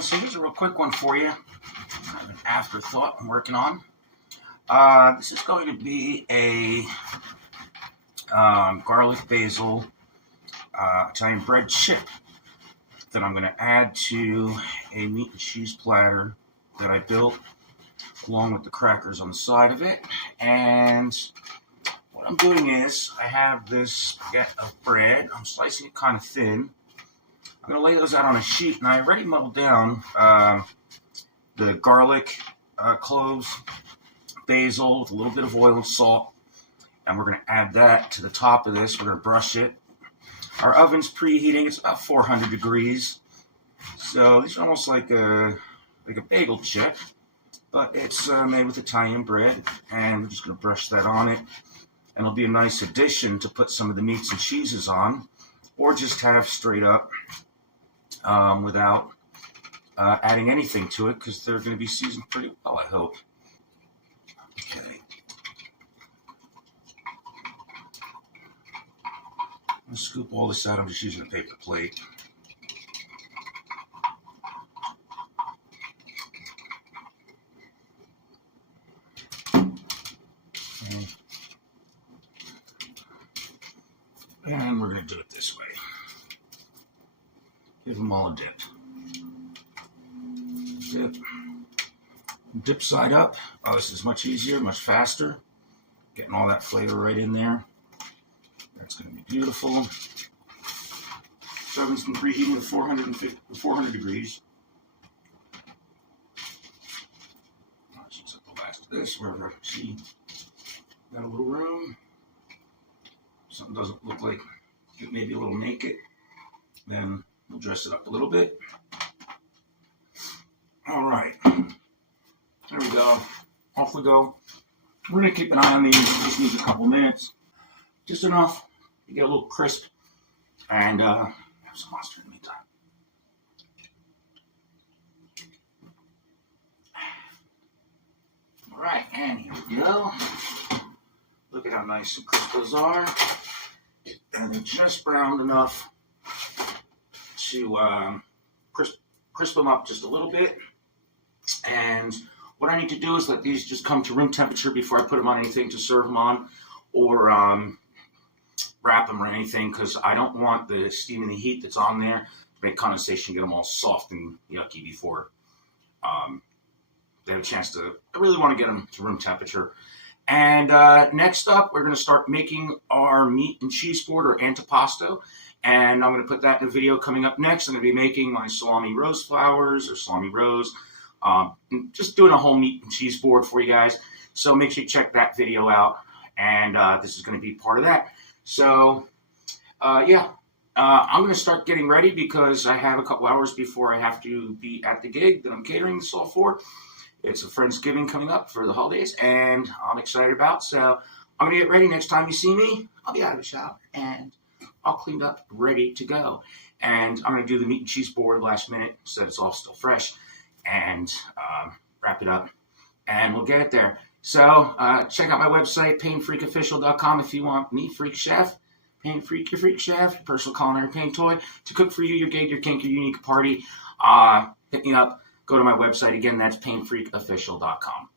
So here's a real quick one for you. Kind of an afterthought I'm working on. This is going to be a garlic basil Italian bread chip that I'm going to add to a meat and cheese platter that I built along with the crackers on the side of it. And what I'm doing is I have this baguette of bread. I'm slicing it kind of thin. I'm going to lay those out on a sheet, and I already muddled down the garlic, cloves, basil with a little bit of oil and salt, and we're going to add that to the top of this. We're going to brush it. Our oven's preheating. It's about 400 degrees. So these are almost like a bagel chip, but it's made with Italian bread, and we're just going to brush that on it. And it'll be a nice addition to put some of the meats and cheeses on, or just have straight up without adding anything to it, because they're going to be seasoned pretty well, I hope. Okay. I'm going to scoop all this out. I'm just using a paper plate. Okay. And we're going to do it this way. Give them all a dip. Dip. Dip side up. Oh, this is much easier, much faster. Getting all that flavor right in there. That's going to be beautiful. So oven's been preheating to 400 degrees. Let's use up the last of this. Where I see got a little room. Something doesn't look like it may be a little naked. Then we'll dress it up a little bit. All right. There we go. Off we go. We're going to keep an eye on these. This needs a couple minutes. Just enough to get a little crisp. And have some mustard in the meantime. All right. And here we go. Look at how nice and crisp those are. And they're just browned enough to crisp them up just a little bit. And what I need to do is let these just come to room temperature before I put them on anything to serve them on, or wrap them or anything, because I don't want the steam and the heat that's on there to make condensation, get them all soft and yucky before they have a chance to. I really want to get them to room temperature. And next up, we're going to start making our meat and cheese board, or antipasto. And I'm going to put that in a video coming up next. I'm going to be making my salami rose flowers, or salami rose. Just doing a whole meat and cheese board for you guys. So make sure you check that video out. And this is going to be part of that. So, I'm going to start getting ready, because I have a couple hours before I have to be at the gig that I'm catering this all for. It's a Friendsgiving coming up for the holidays, and I'm excited about. So I'm going to get ready. Next time you see me, I'll be out of the shower and all cleaned up, ready to go. And I'm going to do the meat and cheese board last minute so that it's all still fresh, and wrap it up, and we'll get it there. So check out my website, painfreakofficial.com, if you want me, Freak Chef, Pain Freak, your Freak Chef, your personal culinary pain toy, to cook for you, your gig, your kink, your unique party. Hit me up. Go to my website. Again, that's painfreakofficial.com.